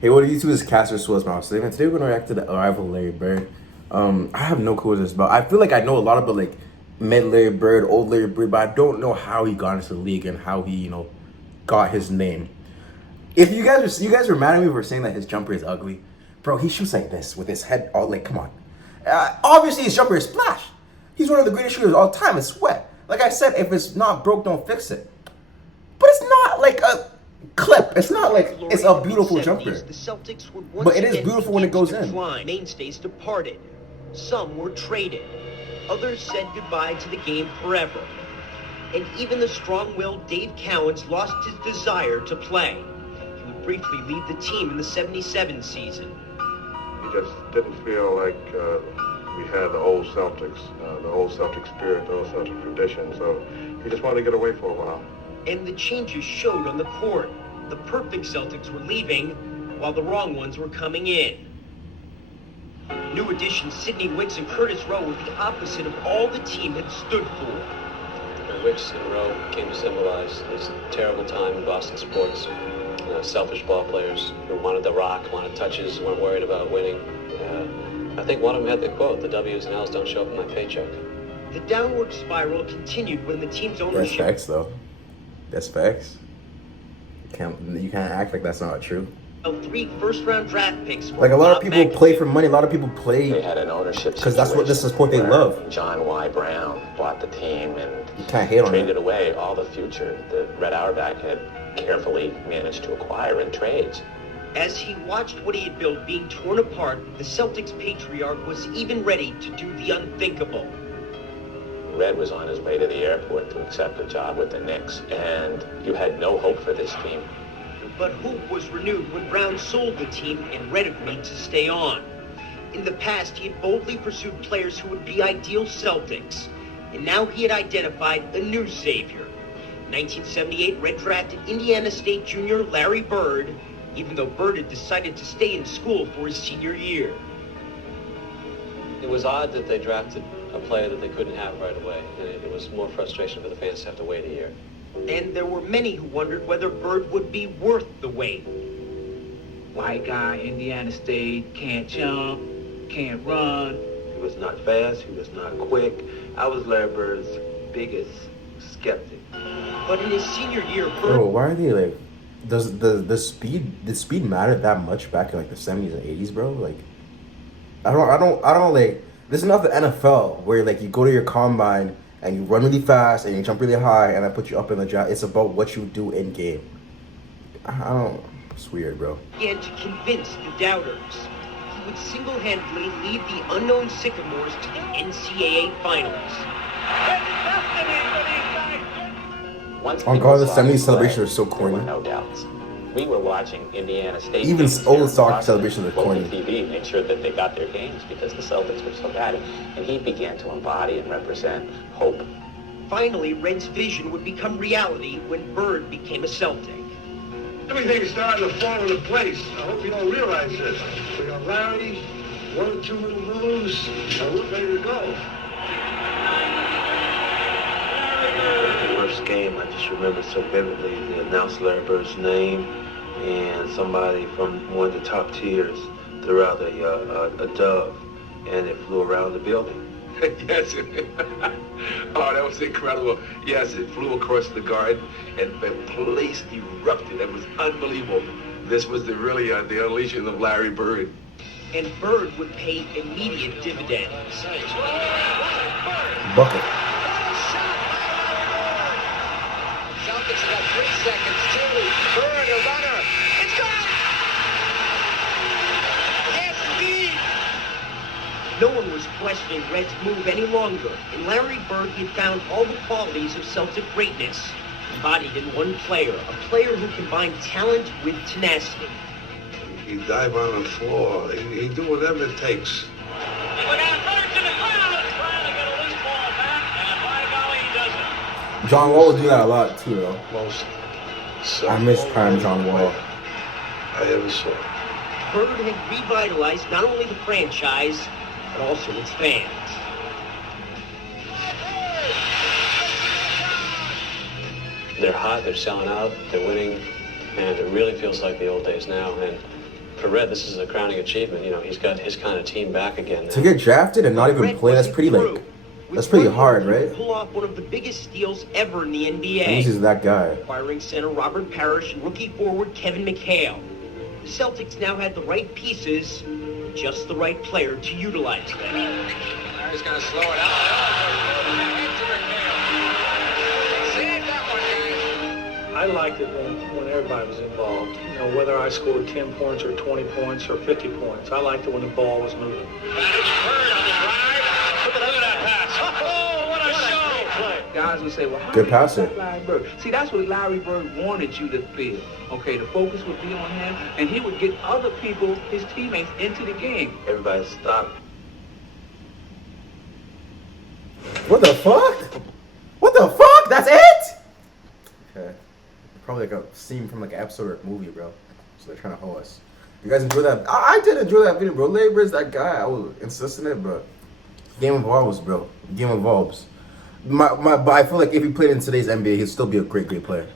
Hey, what do you two is Caster Swiss Mouse? Today we're gonna react to the arrival of Larry Bird. I have no clue what this is about. I feel like I know a lot about like mid Larry Bird, old Larry Bird, but I don't know how he got into the league and how he, got his name. If you guys were mad at me for saying that his jumper is ugly, bro, he shoots like this with his head all like, come on. Obviously his jumper is splash. He's one of the greatest shooters of all time. It's sweat. Like I said, if it's not broke, don't fix it. But it's not like a clip. It's not like it's a beautiful jumper. The Celtics would once But it is again beautiful when it begin goes to in. climb. Mainstays departed. Some were traded. Others said goodbye to the game forever. And even the strong-willed Dave Cowens lost his desire to play. He would briefly lead the team in the 77 season. He just didn't feel like we had the old Celtics, the old Celtic spirit, the old Celtic tradition. So he just wanted to get away for a while. And the changes showed on the court. The perfect Celtics were leaving, while the wrong ones were coming in. New additions Sidney Wicks and Curtis Rowe were the opposite of all the team had stood for. Wicks and Rowe came to symbolize this terrible time in Boston sports. Selfish ball players who wanted the rock, wanted touches, weren't worried about winning. I think one of them had the quote, "The W's and L's don't show up in my paycheck." The downward spiral continued when the team's That's ownership... facts, though. That's facts. You can't act like that's not true. 3 first-round draft picks. Like a lot of people play for money. A lot of people They play had an ownership because that's what this situation sport they where love. John Y. Brown bought the team and You can't hate on traded it. away all the future that Red Auerbach had carefully managed to acquire in trades. As he watched what he had built being torn apart, the Celtics patriarch was even ready to do the unthinkable. Red was on his way to the airport to accept a job with the Knicks, and you had no hope for this team. But hope was renewed when Brown sold the team and Red agreed to stay on. In the past, he had boldly pursued players who would be ideal Celtics, and now he had identified a new savior. In 1978, Red drafted Indiana State junior Larry Bird, even though Bird had decided to stay in school for his senior year. It was odd that they drafted a player that they couldn't have right away, and it was more frustration for the fans to have to wait a year. And there were many who wondered whether Bird would be worth the wait. White guy, Indiana State, can't jump, can't run. He was not fast, he was not quick. I was Larry Bird's biggest skeptic. But in his senior year, Bro, Bird why are they like? Does the speed matter that much back in like the 70s and 80s, bro? Like, I don't like. This is not the NFL where like you go to your combine and you run really fast and you jump really high and I put you up in the draft. It's about what you do in game. I don't. It's weird, bro. began to convince the doubters. He would single-handedly lead the unknown Sycamores to the NCAA Finals. Once Oh people God, the saw 70s him celebration play, was so there corny. were no doubts. We were watching Indiana State. Even games old here in soccer Boston, celebrations are local corny. TV made sure that they got their games because the Celtics were so bad, and he began to embody and represent hope. Finally, Red's vision would become reality when Bird became a Celtic. Everything's starting to fall into place. I hope you don't realize this. We got Larry, 1 or 2 little moves, and we're ready to go. The first game, I just remember so vividly, they announced Larry Bird's name, and somebody from one of the top tiers threw out a dove, and it flew around the building. Yes. Oh, that was incredible. Yes, it flew across the garden, and the place erupted. That was unbelievable. This was the unleashing of Larry Bird. And Bird would pay immediate dividends. Bucket. Celtics got 3 seconds, 2. Bird, a runner. It's gone! Yes, indeed! No one was questioning Red's move any longer. In Larry Bird, he had found all the qualities of Celtic greatness, embodied in one player, a player who combined talent with tenacity. He dive on the floor. He do whatever it takes. John Wall would do that a lot too, though. Most I miss prime John Wall. I ever saw. Bird had revitalized not only the franchise, but also its fans. They're hot, they're selling out, they're winning, and it really feels like the old days now. And Red, this is a crowning achievement. You know, he's got his kind of team back again now. To get drafted and not even Red play, that's wasn't pretty through. like, With that's pretty one hard, move, he right? Pull off one of the biggest steals ever in the At least NBA, he's that guy. acquiring center Robert Parrish and rookie forward Kevin McHale. The Celtics now had the right pieces, just the right player to utilize them. Larry's going to slow it out. Save that one, guys. I liked it when everybody was involved. You know, whether I scored 10 points or 20 points or 50 points. I liked it when the ball was moving. Bird on the drive. Look at that pass. Oh, what a show. Guys would say, well, how Good did you passer. stop Larry Bird? See, that's what Larry Bird wanted you to feel. Okay, the focus would be on him, and he would get other people, his teammates, into the game. Everybody stop. What the fuck? What the fuck? That's it? Okay. Probably like a scene from like an episode or a movie, bro. So they're trying to hold us. You guys enjoy that? I did enjoy that video, bro. Larry Bird's that guy. I was insisting it, but game evolves, bro. Game evolves. But I feel like if he played in today's NBA, he'd still be a great player.